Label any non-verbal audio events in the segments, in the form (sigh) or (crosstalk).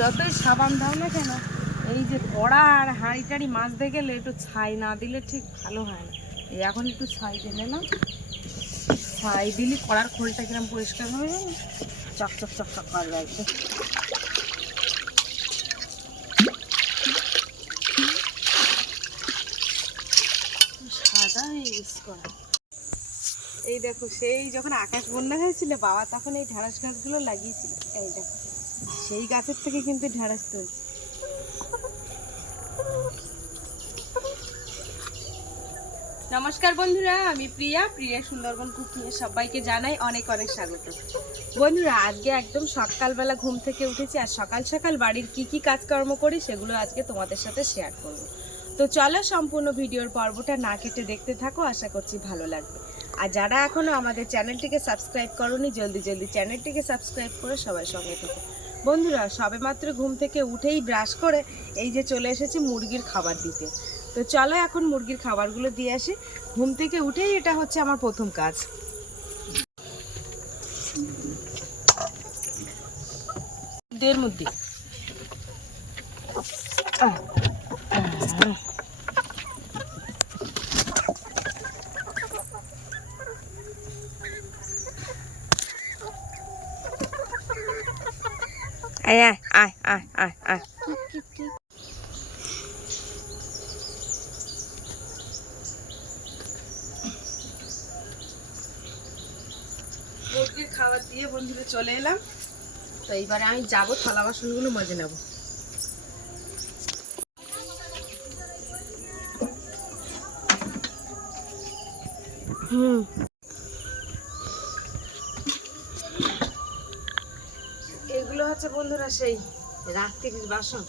যতই সাবান দাও না কেন, এই যে কড়া আর হাঁড়ি টাড়ি মাজতে গেলে একটু ছাই না দিলে ঠিক ভালো হয় না। এই এখন একটু ছাই দিলে না ছাই দিলে কড়ার খোলটা কিরম পরিষ্কার হয়ে যাবে চকচক চকচক করবে একদম সাদা গেছে এই দেখো, সেই যখন আকাশ বন্যা হয়েছিল, বাবা তখন এই ঢেঁড়স গাছগুলো লাগিয়েছিল। এই দেখো। সেই গাছের থেকে কিন্তু ঢেঁড়স তুলছে নমস্কার বন্ধুরা, আমি প্রিয়া প্রিয়া সুন্দরবন কুকিংয়ে সবাইকে জানাই অনেক অনেক স্বাগত। বন্ধুরা, আজকে একদম সকালবেলা ঘুম থেকে উঠেছি আর সকাল সকাল বাড়ির কি কি কাজকর্ম করি সেগুলো আজকে তোমাদের সাথে শেয়ার করব। তো চলো সম্পূর্ণ ভিডিওর পর্বটা না কেটে দেখতে থাকো, আশা করছি ভালো লাগবে। আর যারা এখনও আমাদের চ্যানেলটিকে সাবস্ক্রাইব করনি, জলদি জলদি চ্যানেলটিকে সাবস্ক্রাইব করে সবাই সঙ্গে থেকো। বন্ধুরা, সবেমাত্র ঘুম থেকে উঠেই ব্রাশ করে এই যে চলে এসেছি মুরগির খাবার দিতে। তো চলো এখন মুরগির খাবারগুলো দিয়ে আসি। ঘুম থেকে উঠেই এটা হচ্ছে আমার প্রথম কাজ। দেড় মধ্যে আয় আয় আয় আয় আয় আয় মুরগির খাবার দিয়ে বন্ধুরা চলে এলাম। তো এইবারে আমি যাব থালা বাসনগুলো মজে নেব। হুম এগুলো হচ্ছে বন্ধুরা সেই রাত্রির বাসন।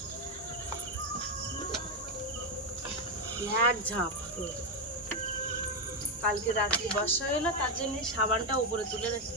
এক ঝাঁপ কালকে রাত্রি বর্ষা হলো তার জন্য সাবানটা উপরে তুলে রেখে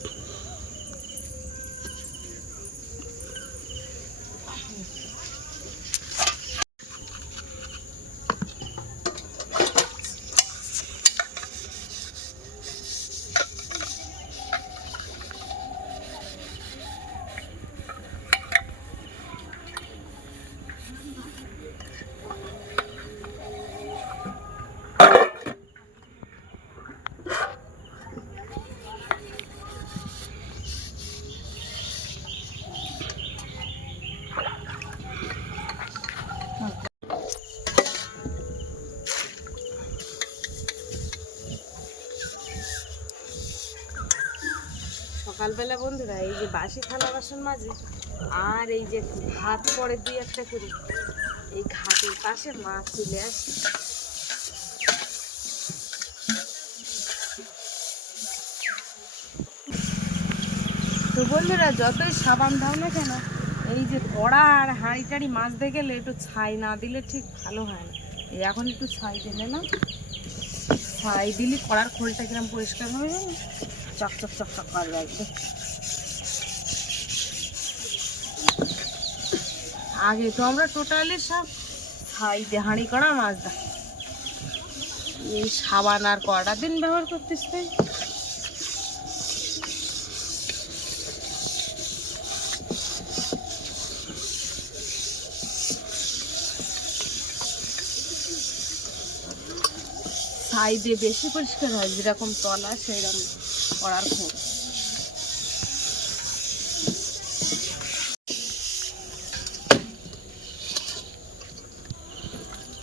সকালবেলা বন্ধুরা, এই যে বাসি থালা বাসন মাঝে আর এই যে ভাত পরে দুই একটা করি, এই ঘাটের পাশে মাছ তুলে আসে। তো বন্ধুরা, যতই সাবান দাও না কেন, এই যে কড়া আর হাঁড়ি টাড়ি মাজতে গেলে একটু ছাই না দিলে ঠিক ভালো হয় না। এই এখন একটু ছাই দিলে না, ছাই দিলে কড়ার খোলটা কিরম পরিষ্কার চকচক চকচক করবে আগে তো আমরা টোটালি সব দিয়ে হাঁড়ি করা মাছ দা এই সাবান আর কটা দিন ব্যবহার করতিস দিয়ে বেশি পরিষ্কার হয়, যেরকম তলা, সেইরকম। করার খোল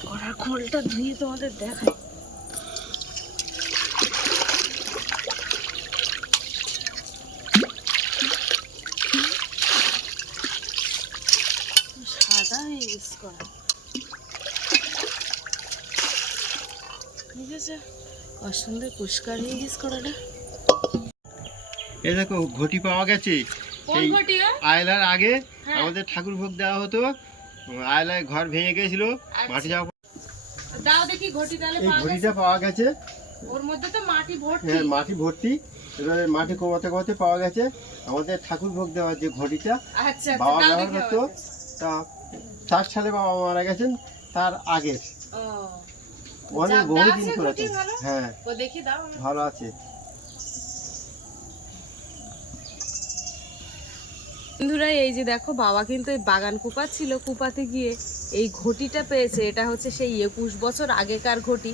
কড়ার খোলটা ধুয়ে তোমাদের দেখাই। সাদা গেছে কড়া ঠিক আছে? অসুন্দর পরিষ্কার হয়ে গেছে কড়াটা এই দেখো ঘটি পাওয়া গেছে। আয়লার আগে হ্যাঁ। আমাদের ঠাকুর ভোগ দেওয়া হতো। আয়লায় ঘর ভেঙে গেছিল মাটি যাওয়া দাও দেখি ঘটি তাহলে এই ঘটিটা পাওয়া গেছে। ওর মধ্যে তো মাটি ভর্তি। হ্যাঁ মাটি ভর্তি। এবারে মাটি কমাতে কমাতে পাওয়া গেছে। আমাদের ঠাকুর ভোগ দেওয়ার যে ঘটিটা আচ্ছা বাবা আচ্ছা ব্যবহার করতো তা চার সালে বাবা মারা গেছেন তার আগের। অনেক বহুদিন করেছে হ্যাঁ। ভালো আছে। বন্ধুরা, এই যে দেখো, বাবা কিন্তু এই বাগান কুপা ছিল কুপাতে গিয়ে এই ঘটিটা পেয়েছে। এটা হচ্ছে সেই একুশ বছর আগেকার ঘটি।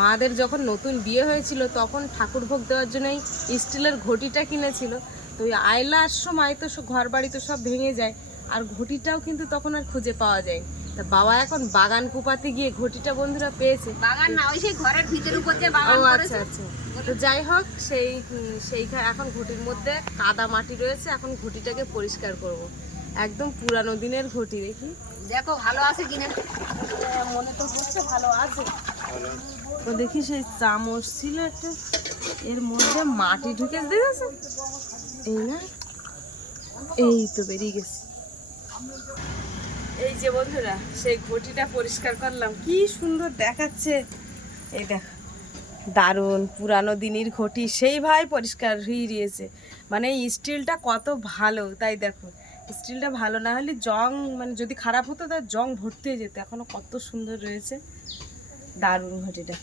মাদের যখন নতুন বিয়ে হয়েছিল, তখন ঠাকুর ভোগ দেওয়ার জন্য এই স্টিলের ঘটিটা কিনেছিল। তো ওই আয়লার সময় তো ঘর বাড়ি তো সব ভেঙে যায়, আর ঘটিটাও কিন্তু তখন আর খুঁজে পাওয়া যায় তা বাবা এখন বাগান কুপাতে গিয়ে ঘটিটা বন্ধুরা পেয়েছে। বাগান না ওই সেই ঘরের ভিতর উপর যে বাগান আচ্ছা আচ্ছা। তো যাই হোক সেই সেইখানে এখন ঘটির মধ্যে কাদা মাটি রয়েছে এখন ঘটিটাকে পরিষ্কার করব। একদম পুরানো দিনের ঘটি দেখি। দেখো ভালো আছে কিনা মনে তো হচ্ছে ভালো আছে। তো দেখি সেই চামচ ছিল একটা এর মধ্যে মাটি ঢুকে দিয়েছে এই না এই তো বেরিয়ে গেছে। এই যে বন্ধুরা, সেই ঘটিটা পরিষ্কার করলাম। কি সুন্দর দেখাচ্ছে। এই দেখ, দারুণ পুরানো দিনের ঘটি, সেই ভাই পরিষ্কার হয়ে গিয়েছে। মানে স্টিলটা কত ভালো, তাই দেখো। স্টিলটা ভালো না হলে জং মানে যদি খারাপ হতো তার জং ভর্তি হয়ে যেত। এখনও কত সুন্দর রয়েছে। দারুণ ঘটিটা।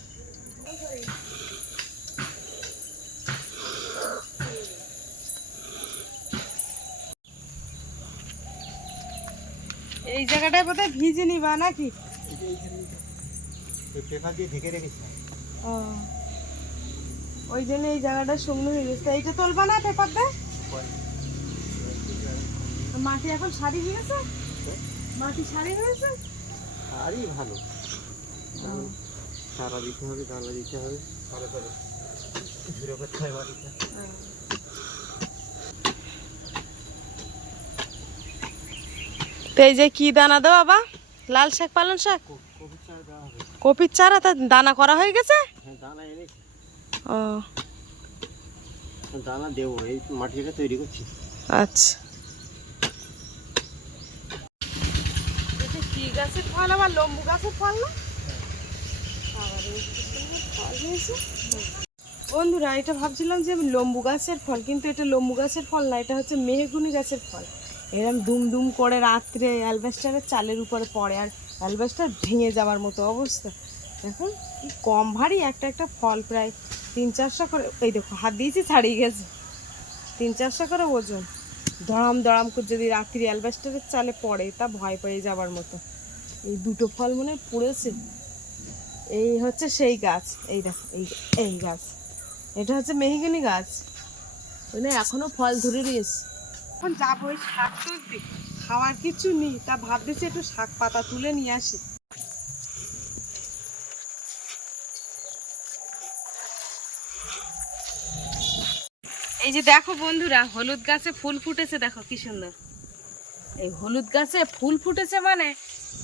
এই জায়গাটায় বোধহয় ভিজে নিবা নাকি? ও। ওই জন্য এই জায়গাটা শুকনো হয়ে গেছে। এইটা তুলবা না পেপার দিয়ে? মাটি এখন সারি হয়ে গেছে মাটি সারি হয়েছে? আরই ভালো। চারা দিতে হবে দানা দিতে হবে। ভালো করে ঘুরে করতে হয় বাড়িতে তো এই যে কি দানা দাও বাবা? লাল শাক পালন শাক? কপির চারা তা দানা করা হয়ে গেছে? হ্যাঁ ও। দানা দেবো এই মাটিটা তৈরি করছি। আচ্ছা। কি গাছের ফল আবার? লম্বু গাছের ফল না। বন্ধুরা এটা ভাবছিলাম যে লম্বু গাছের ফল কিন্তু এটা লম্বু গাছের ফল না এটা হচ্ছে মেহগুনি গাছের ফল। এরকম দুম করে রাত্রে অ্যালবেস্টারের চালের উপরে পড়ে আর অ্যালবেস্টার ভেঙে যাওয়ার মতো অবস্থা। দেখুন কম ভারী একটা একটা ফল প্রায় তিন চারশো করে, এই দেখো, হাত দিয়েছি, ছাড়িয়ে গেছে। তিন চারশো করে ওজন। দড়াম দড়াম করে যদি রাত্রি অ্যালবেস্টারের চালে পড়ে, তা ভয় পেয়ে যাবার মতো। এই দুটো ফল মনে পুড়েছে। এই হচ্ছে সেই গাছ। এই দেখো, এই এই গাছ। এটা হচ্ছে মেহগিনি গাছ। মানে এখনও ফল ধরে রয়েছে। এখন যাব ওই শাক তুলতে খাওয়ার কিছু নেই, তা ভাবতেছি একটু শাক পাতা তুলে নিয়ে আসি। এই যে দেখো বন্ধুরা, হলুদ গাছে ফুল ফুটেছে, দেখো কি সুন্দর। এই হলুদ গাছে ফুল ফুটেছে মানে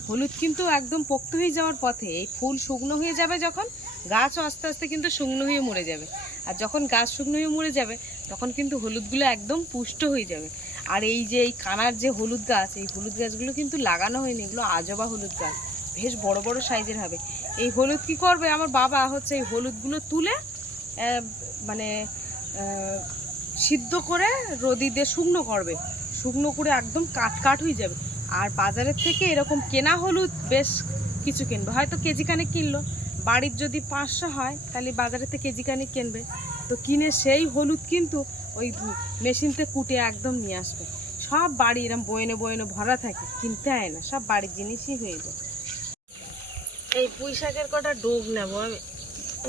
হলুদ কিন্তু একদম পোক্ত হয়ে যাওয়ার পথে, এই ফুল শুকনো হয়ে যাবে যখন গাছও আস্তে আস্তে কিন্তু শুকনো হয়ে মরে যাবে। আর যখন গাছ শুকনো হয়ে মরে যাবে তখন কিন্তু হলুদগুলো একদম পুষ্ট হয়ে যাবে। আর এই যে এই কানার যে হলুদ গাছ, এই হলুদ গাছগুলো কিন্তু লাগানো হয়নি, এগুলো আজবা হলুদ গাছ। বেশ বড় বড় সাইজের হবে। এই হলুদ কি করবে? আমার বাবা হচ্ছে এই হলুদগুলো তুলে মানে সিদ্ধ করে রোদি দিয়ে শুকনো করবে। শুকনো করে একদম কাট কাট হয়ে যাবে। আর বাজারের থেকে এরকম কেনা হলুদ বেশ কিছু কিনবে। হয়তো কেজি কানে কিনলো। বাড়ির যদি পাঁচশো হয়, তাহলে বাজারের থেকে কেজি কানে কিনবে। তো কিনে সেই হলুদ কিন্তু ওই মেশিনতে কুটে একদম নিয়ে আসবে। সব বাড়ি এরকম বয়নে বয়নে ভরা থাকে, কিনতে হয় না, সব বাড়ির জিনিসই হয়ে যায়। এই পুঁই শাকের কটা ডোগ নেব আমি।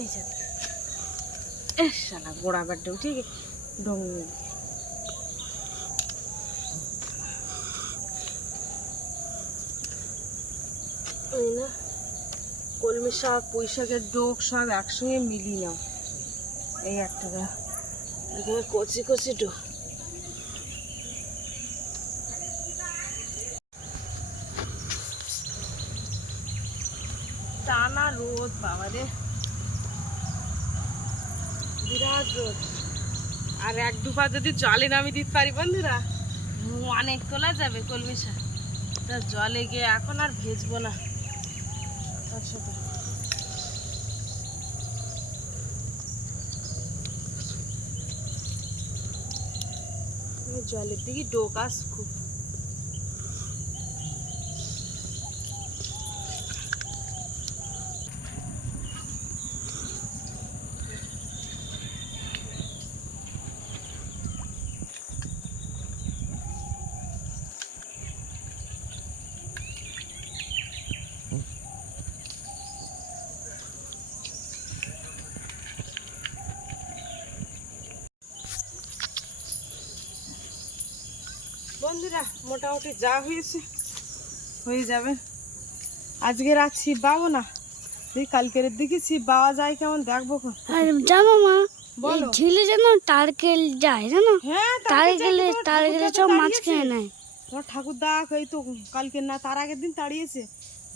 এই যে শালা গোড়া বাড্ডেও ঠিক ডোগ নেব। কলমি শাক, পুঁই শাকের ডোক সব একসঙ্গে মিলিয়ে নাও। এই একটা এখানে কচি কচি ডোক টানা রোদ বাবা রে বিরাট রোদ। আর এক দুপা যদি জলে নামিয়ে দিতে পারি বন্ধুরা, অনেক তোলা যাবে কলমি শাক। তা জলে গিয়ে এখন আর ভেজবো না। তার জলের দিকে ডোকাস খুব বন্ধুরা মোটামুটি যা হয়েছে হয়ে যাবে। আজকে রাত ছিপ বাবো না কালকের দিকে ছিপ বাওয়া যায় কেমন দেখব? জানো মা ঝিলে যেন টার্কেল যায় জানো? হ্যাঁ টার্কেলে টার্কেলে সব মাছ খেয়ে নেয়। তোমার ঠাকুর দা এই তো কালকে না তার আগের দিন তাড়িয়েছে।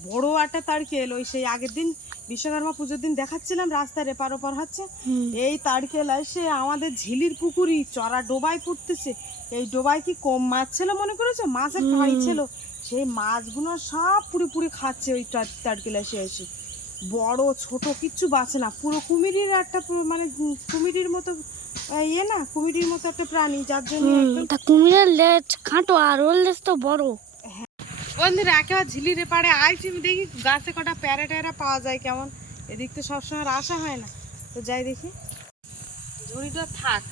বড় একটা তারকেল ওই সেই আগের দিন বিশ্বকর্মা পুজোর দিন দেখাচ্ছিলাম রাস্তায় রেপার ওপার হচ্ছে। এই তারকেল এসে আমাদের ঝিলির পুকুরি চড়া ডোবায় পড়তেছে এই ডোবায় কি কম মাছ ছিল মনে করেছ? মাছের কাঁড়ি ছিল। সেই মাছগুলো সব পুরি পুরি খাচ্ছে ওই তারকেল এসে এসে। বড় ছোট কিচ্ছু বাঁচে না। পুরো কুমিরের একটা মানে কুমিরের মতো ইয়ে না কুমিরের মতো একটা প্রাণী যার জন্য তা কুমিরের লেজ খাটো আর ওর লেজ তো বড়। বন্ধুরা একেবারে ঝিলিরে পাড়ে আইছি। আমি দেখি গাছে কটা প্যারা ট্যারা পাওয়া যায় কেমন। এদিক তো সবসময় আসা হয় না। তো যাই দেখি। ঝুড়িটা থাক।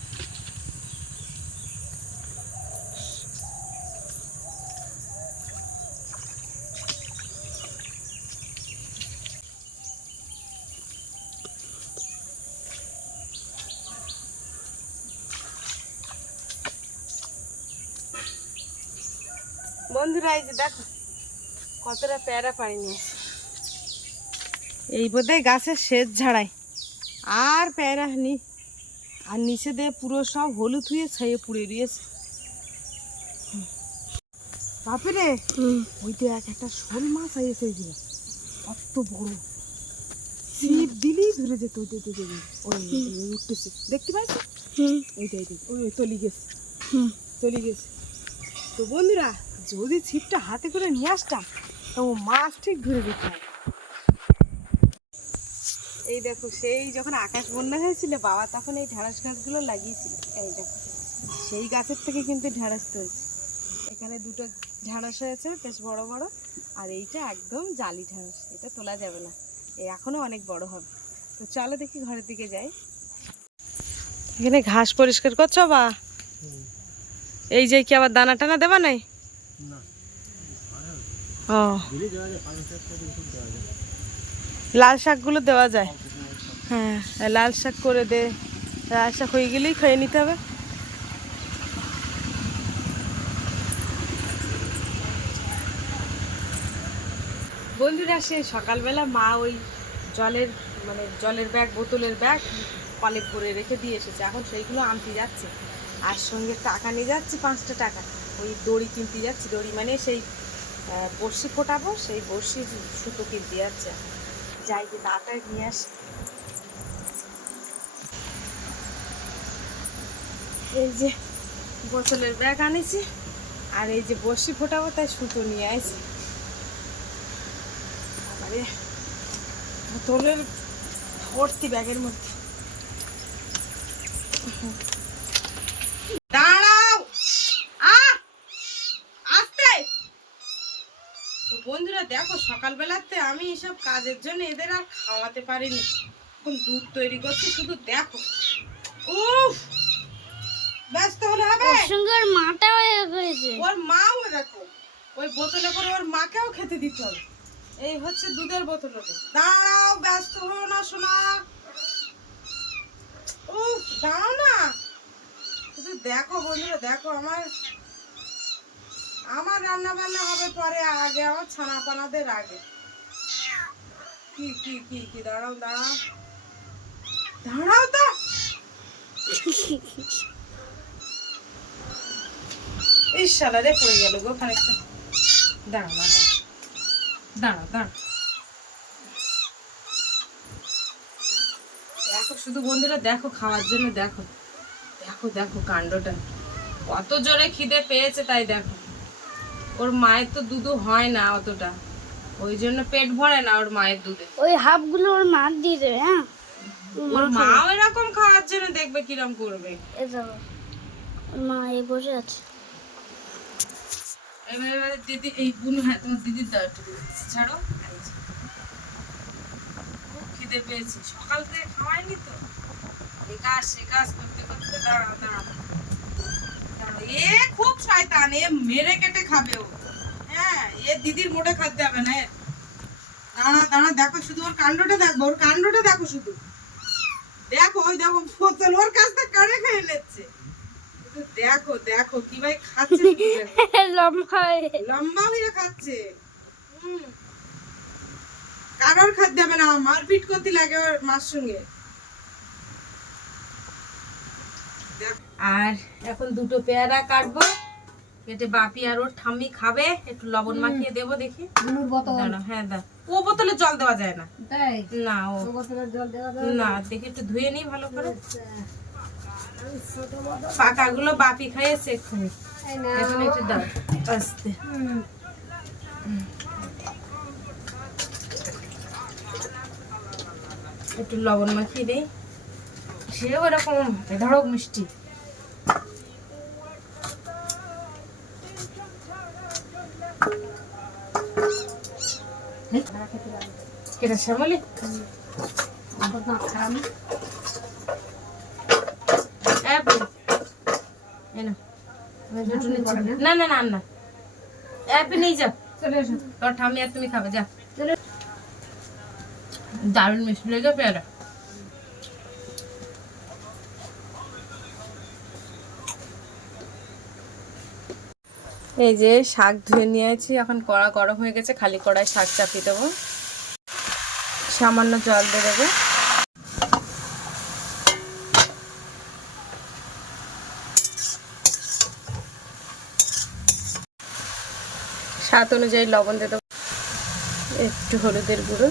বন্ধুরা এই যে দেখো কতটা প্যারা পাড়ি নিয়ে আসে এই বোধহয় গাছের শেষ ঝাড়াই আর প্যারা নি আর নিচে দিয়ে পুরো সব হলুদ হয়ে ছাইয়ে পুড়ে দিয়েছে বাপরে ওই তো এক একটা শোল মাছ আইয়েছে এই যে কত বড় ছিপ দিলেই ধরে যেত ওই তো ওই উঠতেছে দেখতে পাইছো ওইটাই ওই তলি গেছে। চলে গেছে তো বন্ধুরা যদি ছিপটা হাতে করে নিয়ে আসতাম তো ও মাছ ঠিক ধরে দিতে হয় এই দেখো সেই যখন আকাশ বন্যা হয়েছিল বাবা তখন এই ঢেঁড়স গাছগুলো লাগিয়েছিল। এই দেখো সেই গাছের থেকে কিন্তু ঢেঁড়স তুলছে। এখানে দুটো ঢেঁড়স হয়েছে বেশ বড় বড় আর এইটা একদম জালি ঢেঁড়স এটা তোলা যাবে না। এই এখনও অনেক বড় হবে। তো চলো দেখি ঘরের দিকে যাই। এখানে ঘাস পরিষ্কার করছ বা? এই যে কি আবার দানা টানা দেবা নাই? ও। লাল শাকগুলো দেওয়া যায়। হ্যাঁ লাল শাক করে দে। লাল শাক হয়ে গেলেই খেয়ে নিতে হবে। বন্ধুরা, সে সকালবেলা মা ওই জলের মানে জলের ব্যাগ, বোতলের ব্যাগ কলে করে রেখে দিয়ে এসেছে। এখন সেইগুলো আনতে যাচ্ছে। আর সঙ্গে টাকা নিয়ে যাচ্ছি, পাঁচটা টাকা। ওই দড়ি কিনতে যাচ্ছি, দড়ি মানে সেই বড়শি ফোটাবো, সেই বড়শি সুতো কিনতে যাচ্ছে। যাই যে দাঁটা নিয়ে আসি। এই যে বোতলের ব্যাগ আনেছি, আর এই যে বড়শি ফোটাবো, তাই সুতো নিয়ে আসি। আরে, বোতলের ভর্তি ব্যাগের মধ্যে দাঁড়াও আহ আস্তে তো বন্ধুরা দেখো সকালবেলাতে আমি এসব কাজের জন্য এদের আর খাওয়াতে পারিনি। এখন দুধ তৈরি করছি শুধু দেখো। উফ! ব্যস্ত হলে হবে? ওর মাটা হয়ে গেছে ওর মাও এরকম ওই বোতলে করে ওর মাকেও খেতে দিতে হবে। এই হচ্ছে দুধের বোতল ওদের। দাঁড়াও ব্যস্ত হও না শোনা ও দাঁড়াও না। শুধু দেখো বন্ধুরা দেখো আমার আমার রান্না বান্না হবে পরে, আগে আমার ছানা পানাদের আগে। কি কি কি কি, দাঁড়াও দাঁড়াও। দাঁড়াও তো! এই পড়ে গেল গো দাঁড়াও দাঁড়াও। দেখো, শুধু বন্ধুরা, দেখো, খাওয়ার জন্য দেখো। দেখো দেখো কাণ্ডটা। কত জোরে খিদে পেয়েছে, তাই দেখো। ওর মায়ের তো দুধও হয় না অতটা। ওই জন্য পেট ভরে না ওর মায়ের দুধে। ওই হাফগুলো ওর মা দিয়ে দেবে হ্যাঁ? ওর মাও এরকম খাওয়ার জন্য দেখবে কিরম করবে। মা এই বসে আছে। এবারে এবারে দিদি এই বুনু হ্যাঁ তোমার দিদির দাও একটু ছাড়ো। খুব খিদে পেয়েছে। সকাল থেকে খাওয়াইনি তো? এই কাজ সে কাজ করতে করতে দাঁড়া দাঁড়া দাঁড়া। এ খুব শয়তান এ মেরে কেটে খাবে ও। হ্যাঁ এ দিদির মোটে খাদ্য হবে না দাঁড়া দাঁড়া দেখো শুধু ওর কাণ্ডটা দেখো ওর কাণ্ডটা দেখো শুধু। দেখো ওই দেখো বোতল ওর কাছ থেকে কাড়ে খেয়ে নিচ্ছে। দেখো দেখো কি ভাই খাচ্ছে। (laughs) লম্বা লম্বা হয়ে খাচ্ছে। হুম। কারোর খাদ্য হবে না মারপিট করতে লাগে ওর মার সঙ্গে। আর এখন দুটো পেয়ারা কাটবো। কেটে বাপি আর ওর ঠাম্মি খাবে। একটু লবণ মাখিয়ে দেবো দেখি। হ্যাঁ দা ও বোতলে জল দেওয়া যায় না। না ও না দেখি একটু ধুয়ে নিই ভালো করে। পাকাগুলো বাপি খাইয়েছে এক্ষুনি এখন একটু দাও আস্তে। একটু লবণ মাখিয়ে দিই। সে ওরকম ধরক মিষ্টি। কেটা শ্যামলি। না। না না না অ্যাপেল নিয়ে যাও। চলে এসো। তোর আর তুমি খাবে যা। দারুণ মিষ্টি লেগে পেয়ারা। এই যে শাক ধুয়ে নিয়েছি, এখন কড়া গরম হয়ে গেছে, খালি কড়াই শাক চাপিয়ে দেবো। সামান্য জল দিয়ে দেবো। স্বাদ অনুযায়ী লবণ দিয়ে দেবো, একটু হলুদের গুঁড়ো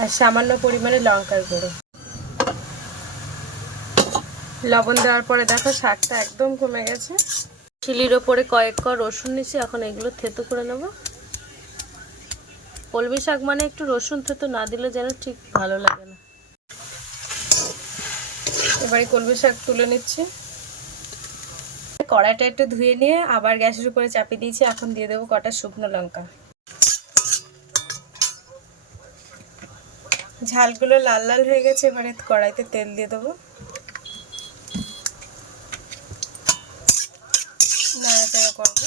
আর সামান্য পরিমাণে লঙ্কার গুঁড়ো। লবণ দেওয়ার পরে দেখো শাকটা একদম কমে গেছে। চিলির ওপরে কয়েক কর রসুন নিছি, এখন এগুলো থেতো করে নেব। কলমি শাক মানে একটু রসুন থেতো না দিলে যেন ঠিক ভালো লাগে না। এবারে কলমি শাক তুলে নিচ্ছি। কড়াইটা একটু ধুয়ে নিয়ে আবার গ্যাসের উপরে চাপিয়ে দিয়েছি, এখন দিয়ে দেবো কটা শুকনো লঙ্কা। ঝালগুলো লাল লাল হয়ে গেছে, এবারে কড়াইতে তেল দিয়ে দেবো। নাড়াচাড়া করব।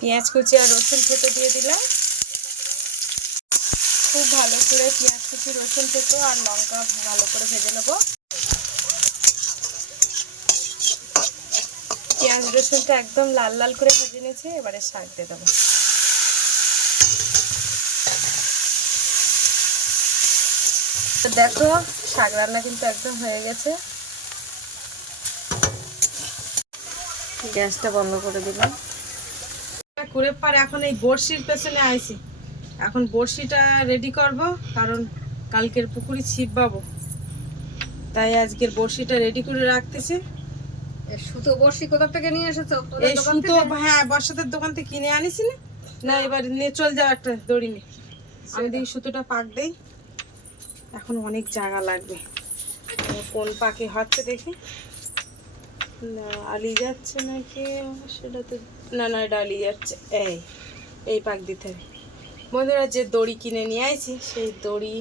পেঁয়াজ কুচি আর রসুন থেতো দিয়ে দিলাম। খুব ভালো করে পেঁয়াজ কুচি, রসুন থেতো আর লঙ্কা ভালো করে ভেজে নেব। পেঁয়াজ, রসুনটা একদম লাল লাল করে ভেজে নিয়েছি, এবারে শাক দিয়ে দেবো। দেখো, শাক রান্না কিন্তু একদম হয়ে গেছে। গ্যাসটা বন্ধ করে দিলাম। করে পার এখন এই বড়শির পেছনে আইছি। এখন বড়শিটা রেডি করব কারণ কালকের পুকুরি ছিপ পাবো তাই আজকের বড়শিটা রেডি করে রাখতেছি। সুতো বর্ষি কোথা থেকে নিয়ে এসেছ? এই দোকান সুতো হ্যাঁ বর্ষাদের দোকান থেকে কিনে আনিছি না। না এবার নিয়ে চল যাও একটা দড়ি নিয়ে আমি দেখি সুতোটা পাক দেই। এখন অনেক জায়গা লাগবে। কোন পাকে হচ্ছে দেখি। না, আলি যাচ্ছে নাকি? সেটা তো না না, এটা আলি যাচ্ছে। এই এই পাক দিতে বন্ধুরা, যে দড়ি কিনে নিয়ে আইছি, সেই দড়ি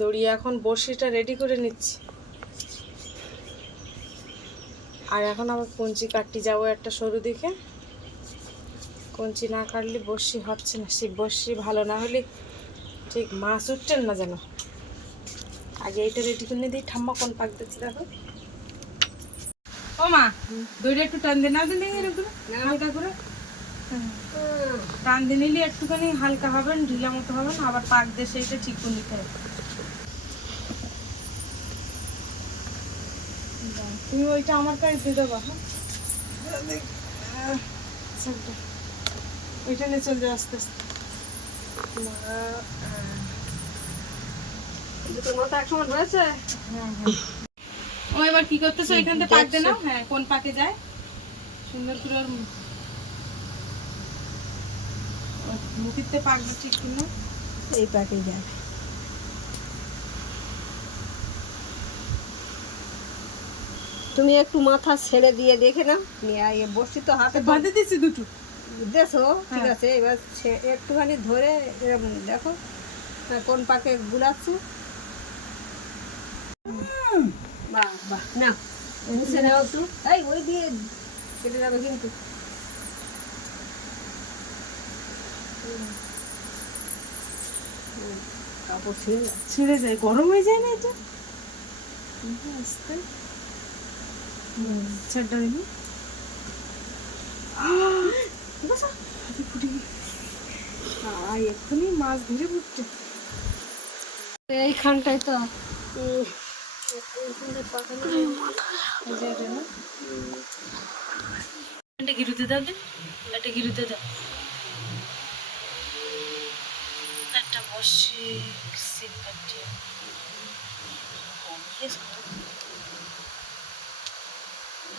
দড়ি এখন বড়শিটা রেডি করে নিচ্ছি। আর এখন আবার কঞ্চি কাটতে যাব একটা সরু দিকে। কঞ্চি না কাটলে বসি হচ্ছে না। সেই বসি ভালো না হলে ঠিক মাছ উঠছেন না যেন। আগে এইটা রেডি করে দিই। ঠাম্মা কোন পাক দিচ্ছে দেখো। মা দড়ি একটু টান দিয়ে না দিন এরকম হালকা করে হ্যাঁ। টান দিয়ে নিলে একটুখানি হালকা হবে ঢিলা মতো হবে আবার পাক দিয়ে সেইটা ঠিক করে নিতে হবে তুমি ওইটা আমার কাছে দিয়ে দেবো হ্যাঁ দাও। ওইটা নিয়ে চলে যাও আস্তে আস্তে দুটোর মতো একসমান হয়েছে ও এবার কি করতেছো? এখান থেকে পাক দে নাও। হ্যাঁ কোন পাকে যায়? সুন্দর করে ওর মুখিতে পাক ঠিক করে এই প্যাকে যাবে তুমি একটু মাথা ছেড়ে দিয়ে দেখে নাও। নিয়ে বসছি তো হাতে। বাঁধে দিছি দুটো। দেখো ঠিক হ্যাঁ। আছে এবার একটুখানি ধরে এরকম দেখো হ্যাঁ, কোন পাকে গুলাচ্ছে। বাহ বাহ। না এই ওই দিয়ে কেটে যাবে কিন্তু। কাপড় ছিঁড়ে ছিঁড়ে যায় গরম হয়ে যায় না এটা? আস্তে। ছাড়টা দেখি আয় এক্ষুনি মাছ ধরে পড়ছে এইখানটায় তো একটা গিরুতে দাও একটা গিরুতে দাও একটা বসে সিপ কাটিয়ে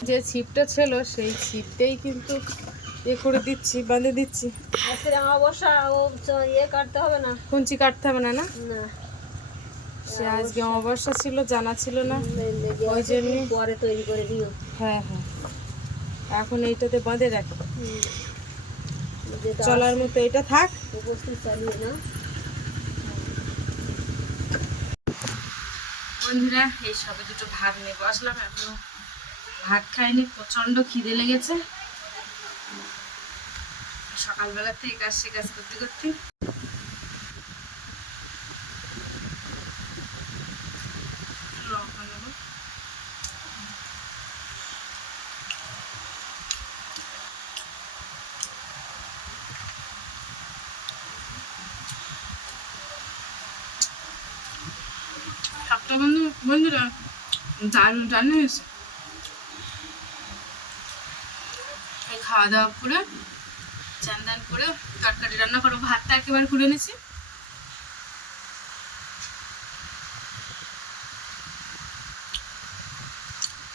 যে ছিপটা ছিল সেই ছিপটাই কিন্তু এ করে দিচ্ছি বাঁধে দিচ্ছি। ও ইয়ে কাটতে হবে না। কুঞ্চি কাটতে হবে না? না। সে আজকে অমাবস্যা ছিল জানা ছিল না। ওই জন্যে পরে তৈরি করে দিও। হ্যাঁ হ্যাঁ। এখন এইটাতে বাঁধে রাখো। চলার মতো এটা থাক। উপস্থিত চালিয়ে না বন্ধুরা এই সবে দুটো ভাত নিয়ে বসলাম এখনও ভাত খাইনি প্রচণ্ড খিদে লেগেছে। সকালবেলা থেকে কাজ সে কাজ করতে করতে বন্ধুরা, দারুণ রান্না হয়েছে। খাওয়া দাওয়া করে, চান দান করে কাটকাটি রান্না করো ভাতটা একেবারে খুলে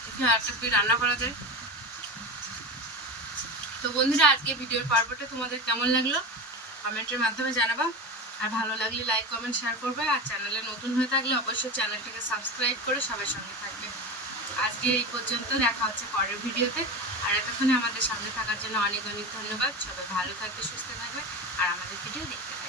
এখানে আরেকটা কি রান্না করা যায়। তো বন্ধুরা আজকে ভিডিওর পর্বটা তোমাদের কেমন লাগল? কমেন্টের মাধ্যমে জানাবা। আর ভালো লাগলে লাইক কমেন্ট শেয়ার করবে। আর চ্যানেলে নতুন হয়ে থাকলে অবশ্যই চ্যানেলটাকে সাবস্ক্রাইব করে সবার সঙ্গে থাকবে। আজকে এই পর্যন্ত, দেখা হচ্ছে পরের ভিডিওতে। আর এতক্ষণে আমাদের সামনে থাকার জন্য অনেক অনেক ধন্যবাদ। সবাই ভালো থাকবে, সুস্থ থাকবে। আর আমাদের ভিডিও দেখতে থাকবে।